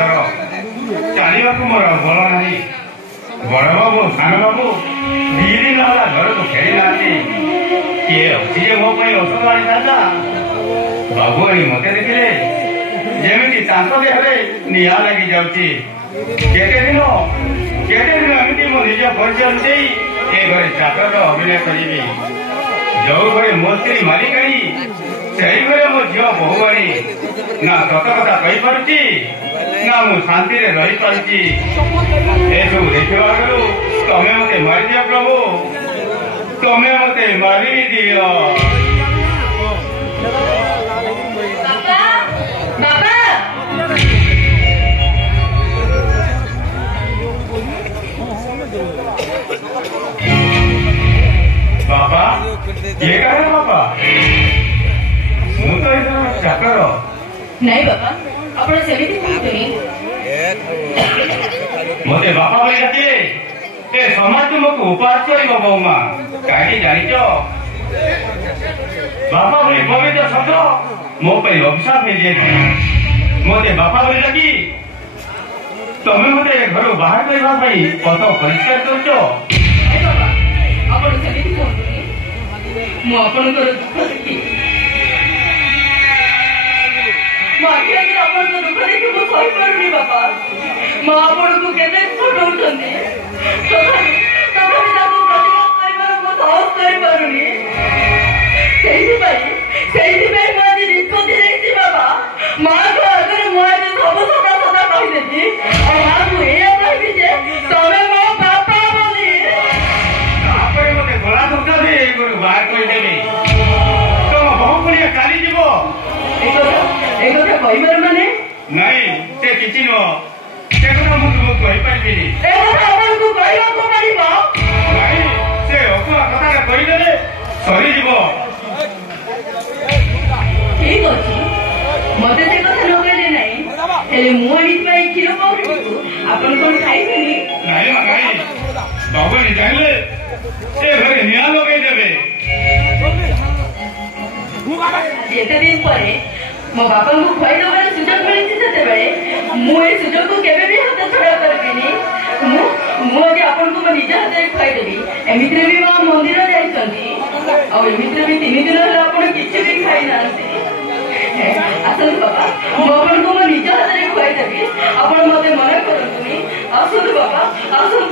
डर चलने को मोर बल ना बड़ बाबू सान बाबू दी दिन है घर को फेरी ना किए अच्छी मो औषध आनी था बाबू आई मत देखिले जमी देहरे निआ लगी जाऊँगी केते दिन एमती मो निज परिचय ए घरे चाकर अभिनय करी जो घरे मो स्त्री मालिकाणी से घरे मो झील बहु आनी ना सत कथा कही पारुची ना मु शांति रही पारुची ए सब देखा आगु तमें मत मारी दिया प्रभु तमें मत मारी दियो बाबा ये क्या है बाबा मुझे इधर चाकर नहीं बाबा अपना सेलिब्रिटी कहते मते बापा बोले जाते ए समाज तुमको उपास करिबो बौमा काहे जानिचो बापा बोले पवित्र शब्द मो पे अभिशाप मिल जाए मते बापा बोले जाकी तमे मते घर बाहर करबा पई पथ परिष्कार करछो नहीं बाबा अपना सेलिब्रिटी कहते मो अपन को दुख देखि माके अगर अपन को दुख देखि मो सही करूनी बाबा मो अपन को केते फोटो उठंदी तथापि ताको प्रतिरोध करिबार मो साहस करि पारुनी सेही भाई मो आज निष्पत्ति लेछि बाबा मां को अगर मो आज सब सदा सदा कहि देछि और मां को ए कहबी जे तमे मो बापा बोली आपरे मते गला धक्का दे गुरु बाहर कर देबे तुम बहु पुलिया काली जीवो एक কথা কইবার মানে नहीं से किछि नो से কথা मु तुमको कहि पाइबिनी ए কথা आपन को कहिबा को पारिबो नहीं से ओको कथा कहि देले सरी जीवो ठीक अछि मते से কথা न कहले नहीं हेले मु आनी पाई खीर पाउनी आपन कोन खाइबेनी नहीं बाबू नहीं जानले ए घरे निया लगे देबे एते दिन परे मो बापा को खुआई देवार सुजोग मिली से मु ए सुजोग को केबे भी हाथ छड़ा करबिनी मु आज आपन को निज हाथ खुआई देबी एमित्रे भी मां मंदिर जाइछंती और एमित्रे भी 3 दिन होला आपन किछि भी खाई नांती असल बाबा मो आपन को निज हाथ खुआई देबी आपन मते मने करंतुनी असल बाबा असल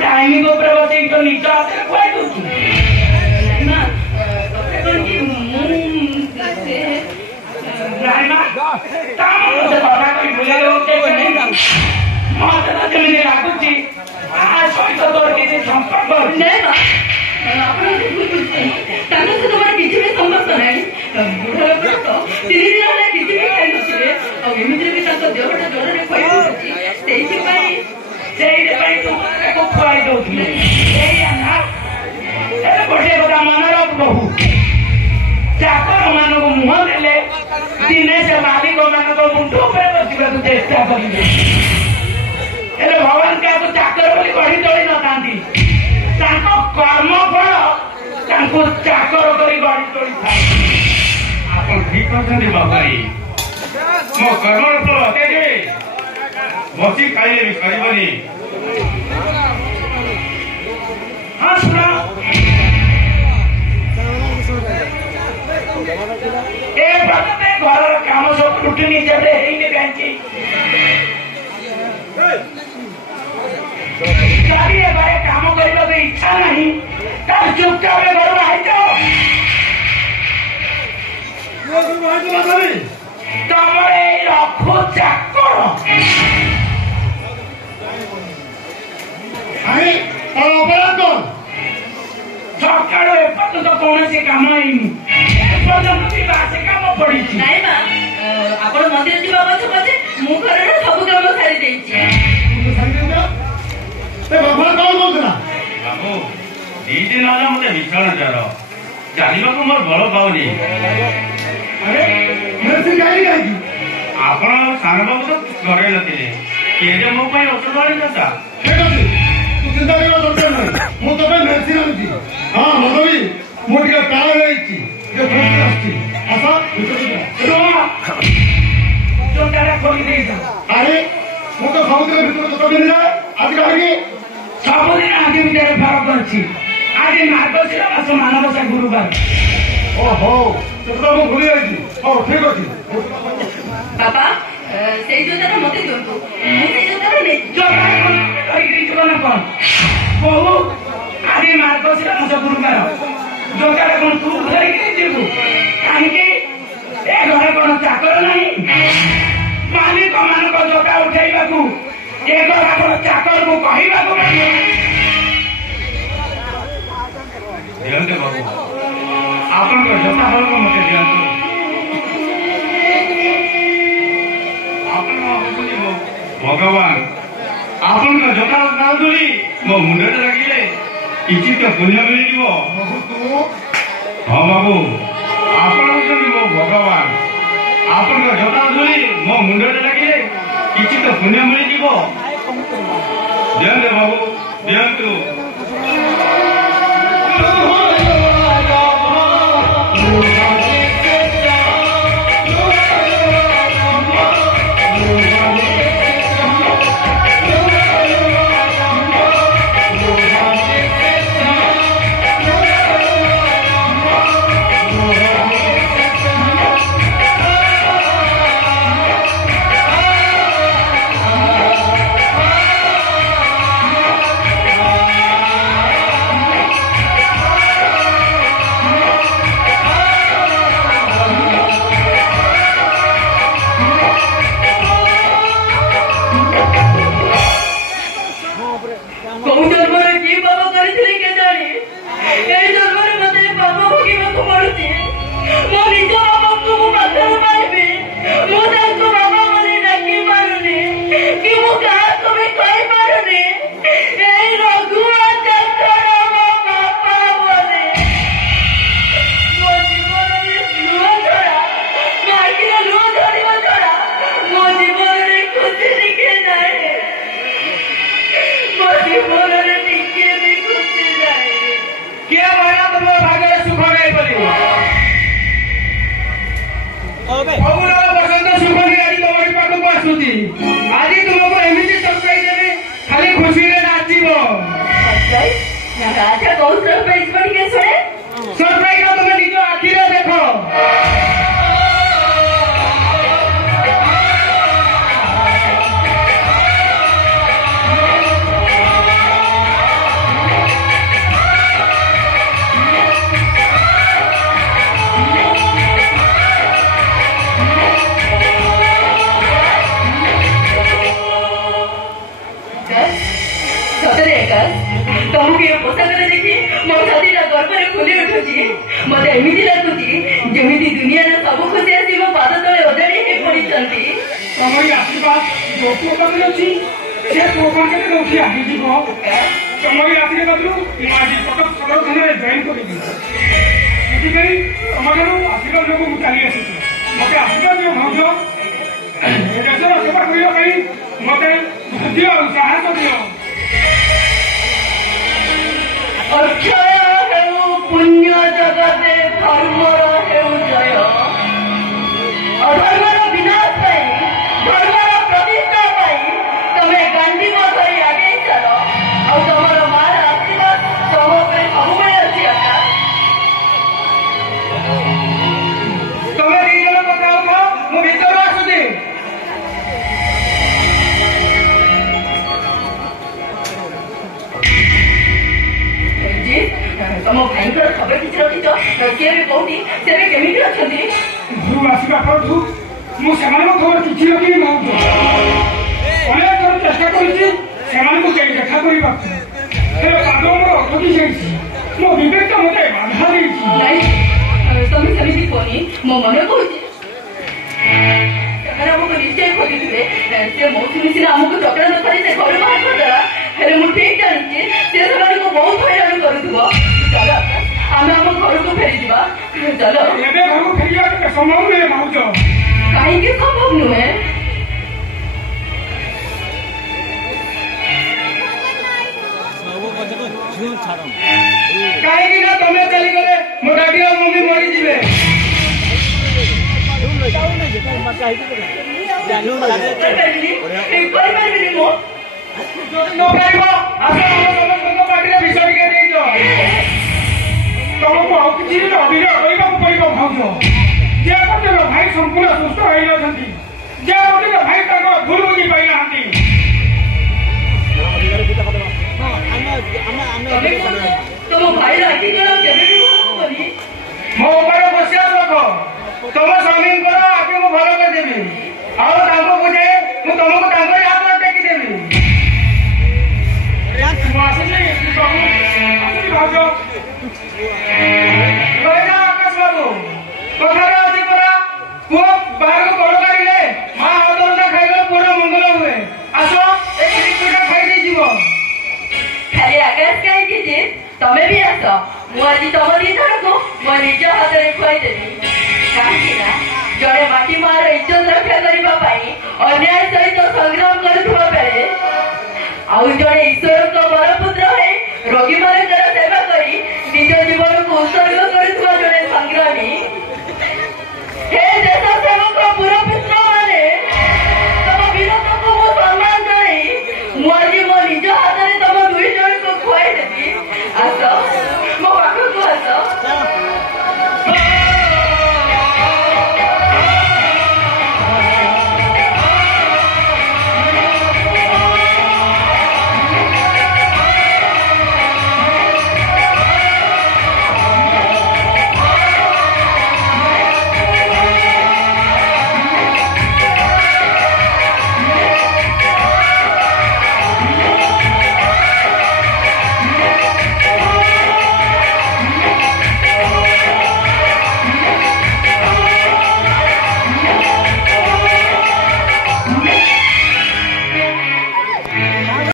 टाइमिंग ऊपर बसे तो नीचे आते कोई दूसरी ना तो कौन की से राइमा काम तो बाबा कोई भूले लोग के नहीं मां तो जमीन लागू थी आज कोई तो तोड़ के संपर्क कर नहीं ना आपने ताने से तुम्हारे किसी में संपर्क नहीं बुढ़ा लोग तो 3 दिन वाले किसी भी खाई नथिले और एमित्रे भी ताको देवटा जोरे कोई होची तेई भाई सेई भाई तो को खुआई दउथले एई आना ए गोटे गोटा मनरक बहु चाकर मानो को मुह देले दिने से मालिक मानो को मुंडो पे बसिबा को चेष्टा करिले एले भगवान का को चाकर बोली गढ़ी तोड़ी न तांती ताको कर्म फल ताको चाकर करी गढ़ी तोड़ी थाए आपन ठीक करछन बाबाई मो कर्म फल अते दे बसी खाइले भी करबनी हां सुना ए प्रथमे घर काम सब टूटनी जबरे हेइले कांची गाड़ी बारे काम करबा के इच्छा नहीं तार चुपचाप घर आई जाओ वो घर आई तो बाबाई तमरे रखो चाकर अरे और अपराध कौन सकाळो एपर्यंत कौनसी काम नहीं एपर्यंत भी बासे काम पड़ी नहीं मां आपण मंदिर जीवा पछे पछे मु घर सब काम सारी देछि ବାପା କଣ କହୁଥିଲା? ବାବୁ 2 ଦିନ ହେଲା ମତେ ଭୀଷଣ ଜ୍ୱର ଚାଲିବାକୁ ମୋର ବଳ ପାଉନି। ଆରେ ମେଡିସିନ ଖାଇଲି କାହିଁକି? ଆପଣ ସାନ ବାବୁ ତ ଘରେ ନଥିଲେ କିଏ ଯେ ମୋ ପାଇଁ ଔଷଧ ଆଣିଥାନ୍ତା। ଠିକ ଅଛି ତୁ ଚିନ୍ତା କରିବା ଦରକାର ନାହିଁ ମୁଁ ତୋ ପାଇଁ ମେଡିସିନ ଆଣୁଛି। ହଁ ମଧବୀ ମୁଁ ଟିକେ ପ୍ରାଣ ହେଇଛି ଟିକେ ଫୁର୍ତ୍ତି ଆସିଛି ଆସ ଜୋତାଟା ଖୋଲି ଦେଇଛ। ଆରେ ମୁଁ ତ ସବୁଦିନ ଭିତରୁ ଜୋତା ପିନ୍ଧିଲା ଆଜି କାହିଁକି? ସବୁଦିନ ଆଜି ଭିତରେ ଫରକ ଅଛି। ଆଜି ମାର୍ଗଶିର ମାସ ମାଣବସା ଗୁରୁବାର। ଓହୋ ସେଟା ମୁଁ ଭୁଲି ଯାଇଛି। ହଉ ଠିକ ଅଛି। ବାପା ସେଇ ଜୋତାଟା ମତେ ଦିଅନ୍ତୁ ମୁଁ ସେଇ ଜୋତାଟା ନେଇ ଧରିକିରି ଯିବ ନା କଣ? ବୋହୁ ଆଜି ମାର୍ଗଶିର ମାସ ଗୁରୁବାର ଜୋତାଟା କଣ ତୁ ଧରିକିରି ଯିବୁ? କାହିଁକି ଏ ଘରେ କଣ ଚାକର ନାହିଁ? ମାଲିକ ମାନଙ୍କ ଜୋତା ଉଠେଇବାକୁ ଏ ଘର ଚାକରକୁ କହିବାକୁ ଦିଅନ୍ତୁ ବାବୁ ଆପଣଙ୍କ ଜୋତା ହଳକୁ ମତେ ଦିଅନ୍ତୁ। ଆପଣ ହଉଛନ୍ତି ମୋ ଭଗବାନ। ଆପଣଙ୍କ ଜୋତା ଧରି ମୋ ମୁଣ୍ଡରେ ଲାଗିଲେ କିଛି ତ ପୁଣ୍ୟ ମିଳିଯିବ। ହଁ ବାବୁ ଆପଣ ହଉଛନ୍ତି ମୋ ଭଗବାନ। ଆପଣଙ୍କ ଜୋତା ଧରି ମୋ ମୁଣ୍ଡରେ ଲାଗିଲେ କିଛି ତ ପୁଣ୍ୟ ମିଳିଯିବ। ଦିଅନ୍ତୁ ବାବୁ ଦିଅନ୍ତୁ। ଆଜି ତୁମକୁ ଏମିତି ସରପ୍ରାଇଜ ଦେବି ଖାଲି ଖୁସିରେ ନାଚିବ। ରାଜା କୋଉ ସରପ୍ରାଇଜ ଟିକେ ଶୁଣେ। ସରପ୍ରାଇଜ ତୁମେ ନିଜ ଆଖିରେ ଦେଖ। ତମକୁ ଏ ପୋଷାକରେ ଦେଖି ମୋ ଛାତିଟା ଗର୍ବରେ ଫୁଲି ଉଠୁଛି। ମତେ ଏମିତି ଲାଗୁଛି ଯେମିତି ଦୁନିଆର ସବୁ ଖୁସି ଆସି ମୋ ପାଦ ତଳେ ଓଦାଡ଼ି ହେଇ ପଡିଛନ୍ତି। ତମରି ଆଶୀର୍ବାଦ ଯୋଉ ପୁଅ ପାଖରେ ଅଛି ସେ ପୁଅ ପାଖରେ ରହୁଛି ଆସିଯିବ। ତମରି ଆଶୀର୍ବାଦରୁ ମୁଁ ଆଜି କଟକ ସଦର ଥାନାରେ ଜଏନ୍ କରିବି। ସେଥିପାଇଁ ତମଠାରୁ ଆଶୀର୍ବାଦ ଯୋଗୁଁ ମୁଁ ଚାଲି ଆସିଛି। ମତେ ଆଶୀର୍ବାଦ ଦିଅ ଭାଉଜ। ଏ ଦେଶର ସେବା କରିବା ପାଇଁ ମତେ ବୁଦ୍ଧି ଆଉ ସାହସ ଦିଅ। ଅକ୍ଷୟ ହେଉ ପୁଣ୍ୟ ଜଗତେ ଧର୍ମର ହେଉ ଜୟ। ଅଧର୍ମର ବିନାଶ ପାଇଁ ଧର୍ମର ପ୍ରତିଷ୍ଠା ପାଇଁ ତମେ ଗାନ୍ଧୀବ ଧରି ଆଗେଇ ଚାଲ। ଆଉ ତମର ମାର ଆଶୀର୍ବାଦ ତମ ଉପରେ ସବୁବେଳେ ଅଛି। ଆକା ତମେ ଦି ଜଣ କଥା ହଉଛ ମୁଁ ଭିତରୁ ଆସୁଛି। ତମ ଭାଇଙ୍କର ଖବର କିଛି ରଖିଛ? ସିଏ ଏବେ କୋଉଠି? ସେ ଏବେ କେମିତି ଅଛନ୍ତି? ଘରୁ ଆସିବା ପରଠୁ ମୁଁ ସେମାନଙ୍କ ଖବର କିଛି ରଖିନି ଭାଉଜ। ଅନେକ ଥର ଚେଷ୍ଟା କରିଛି ସେମାନଙ୍କୁ ଯାଇ ଦେଖା କରିବାକୁ, ହେଲେ ପାଦ ମୋର ଅଟକି ଯାଇଛି। ମୋ ବିବେକ ମତେ ବାଧା ଦେଇଛି। ନାଇଁ ତମେ ସେମିତି କୁହନି। ମୋ ମନେ କହୁଛି ସେମାନେ ଆମକୁ ନିଶ୍ଚୟ ଖୋଜିଥିବେ। ସେ ମୌସୁମୀ ସିନା ଆମକୁ ଚକ୍ର ନ କରି ସେ ଘରୁ ବାହାର କରିଦେଲା। ହେଲେ ମୁଁ ଠିକ ଜାଣିଛି ସେ ସେମାନଙ୍କୁ ବହୁତ ହଇରାଣ କରୁଥିବ। ଚାଲ ଆମେ ଆମ ଘରକୁ ଫେରିଯିବା। ଚାଲ। ଏବେ ଘରକୁ ଫେରିବା କେତେ ସମ୍ଭବ ନୁହେଁ ଭାଉଜ। କାହିଁକି ସମ୍ଭବ ନୁହେଁ? କାହିଁକି ନା ତମେ ଚାଲିଗଲେ ମୋ ଡାଡି ଆଉ ମମି ମରିଯିବେ। କରିପାରିବିନି ମୁଁ। ଯଦି ନ ପାରିବ ଆସ ସମସ୍ତଙ୍କ ପାଟିରେ ବିଷ ଟିକେ ଦେଇଛ। ତମକୁ ଆଉ କିଛି ଅଭିନୟ କରିବାକୁ ପଡିବ ଭାଉଜ। ଯେ ପର୍ଯ୍ୟନ୍ତ ଭାଇ ସମ୍ପୂର୍ଣ୍ଣ ସୁସ୍ଥ ହେଇନଛନ୍ତି, ଯେ ପର୍ଯ୍ୟନ୍ତ ଭାଇ ତାଙ୍କ ଭୁଲ ବୁଝି ପାଇନାହାନ୍ତି। ତମ ଭାଇର ଆଖି ଜଳ କେବେ ବି ଭଲ ହବନି। ମୋ ଉପରେ ବସିବା ଲୋକ ତମ ସ୍ୱାମୀଙ୍କର ଆଖି ମୁଁ ଭଲ କରିଦେବି। ଆଉ ତାଙ୍କୁ ବୁଝାଇ ମୁଁ ତମକୁ ତାଙ୍କରି ହାତରେ ଟେକିଦେବି। ମୁଁ ଆସିଲି ଭାଉଜ। ଆକାଶ ବାବୁ କଥାରେ ଅଛି ପରା, ପୁଅ ବାହାରକୁ ବଡ କାଢିଲେ ମା ହାତରଟା ଖାଇଗଲେ ପୁଅର ମଙ୍ଗଳ ହୁଏ। ଆସ ଏଇ ଲିକ୍ୱିଡଟା ଖାଇଦେଇ ଯିବ। ଖାଲି ଆକାଶ କାହିଁକି ଯେ ତମେ ବି ଆସ। ମୁଁ ଆଜି ତମ ଦି ଜଣକୁ ମୋ ନିଜ ହାତରେ ଖୁଆଇଦେବି। କାହିଁକି ନା ଜଣେ ମାଟି ମାର ଇଜ୍ଜତ ରକ୍ଷା କରିବା ପାଇଁ ଅନ୍ୟାୟ ସହିତ ସଂଗ୍ରାମ କରୁଥିବା ବେଳେ ଆଉ ଜଣେ ଈଶ୍ୱରଙ୍କ